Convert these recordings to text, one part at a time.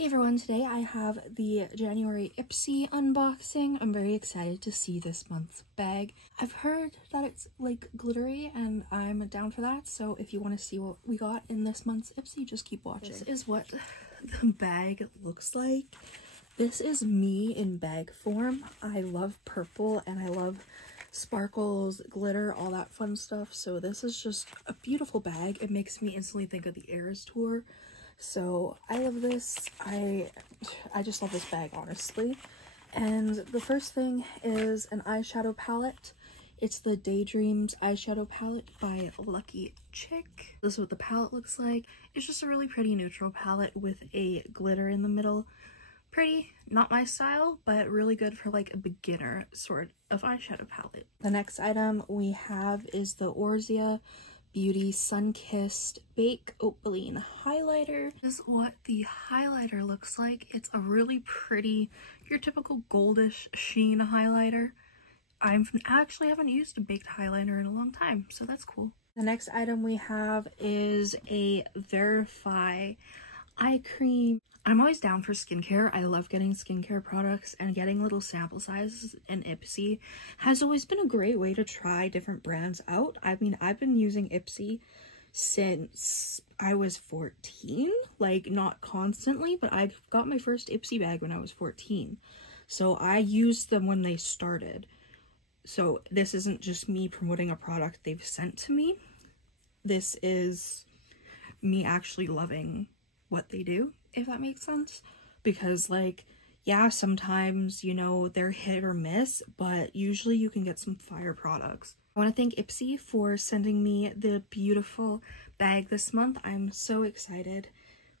Hey everyone, today I have the January Ipsy unboxing. I'm very excited to see this month's bag. I've heard that it's like glittery and I'm down for that, so if you want to see what we got in this month's Ipsy, just keep watching. This is what the bag looks like. This is me in bag form. I love purple and I love sparkles, glitter, all that fun stuff, so this is just a beautiful bag. It makes me instantly think of the Eras tour. So I love this. I just love this bag, honestly. And the first thing is an eyeshadow palette. It's the Daydreams eyeshadow palette by Lucky Chick. This is what the palette looks like. It's just a really pretty neutral palette with a glitter in the middle. Pretty, not my style, but really good for like a beginner sort of eyeshadow palette. The next item we have is the Orzia Beauty Sun-Kissed Bake Opaline Highlighter. This is what the highlighter looks like. It's a really pretty, your typical goldish sheen highlighter. I actually haven't used a baked highlighter in a long time, so that's cool. The next item we have is a Verify eye cream. I'm always down for skincare. I love getting skincare products, and getting little sample sizes in Ipsy has always been a great way to try different brands out. I mean, I've been using Ipsy since I was 14, like not constantly, but I got my first Ipsy bag when I was 14. So I used them when they started. So this isn't just me promoting a product they've sent to me. This is me actually loving what they do, if that makes sense. Because like, yeah, sometimes, you know, they're hit or miss, but usually you can get some fire products. I want to thank Ipsy for sending me the beautiful bag this month. I'm so excited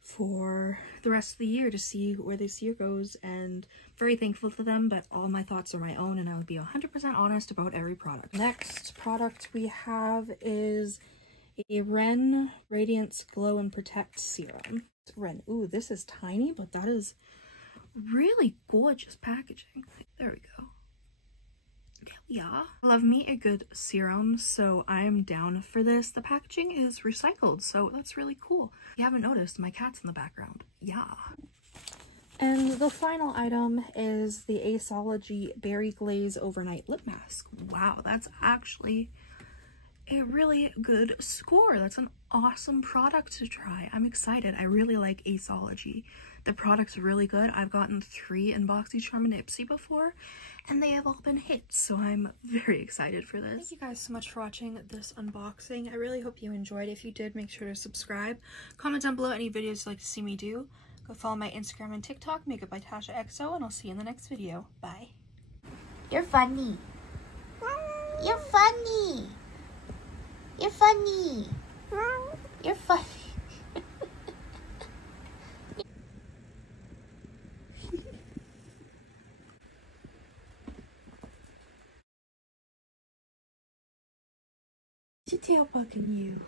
for the rest of the year to see where this year goes, and very thankful to them, but all my thoughts are my own and I would be 100% honest about every product. Next product we have is a Ren Radiance Glow and Protect Serum. Ren, ooh, this is tiny, but that is really gorgeous packaging. There we go. Yeah, I love me a good serum, so I'm down for this. The packaging is recycled, so that's really cool. If you haven't noticed, my cat's in the background. Yeah. And the final item is the Aceology Berry Glaze Overnight Lip Mask. Wow, that's actually a really good score. That's an awesome product to try. I'm excited. I really like Aceology. The product's really good. I've gotten 3 in BoxyCharm and Ipsy before, and they have all been hits, so I'm very excited for this. Thank you guys so much for watching this unboxing. I really hope you enjoyed. If you did, make sure to subscribe. Comment down below any videos you'd like to see me do. Go follow my Instagram and TikTok, Makeup by Tasha XO, and I'll see you in the next video. Bye. You're funny. You're funny. You're funny. You're funny. Your tail bugging you.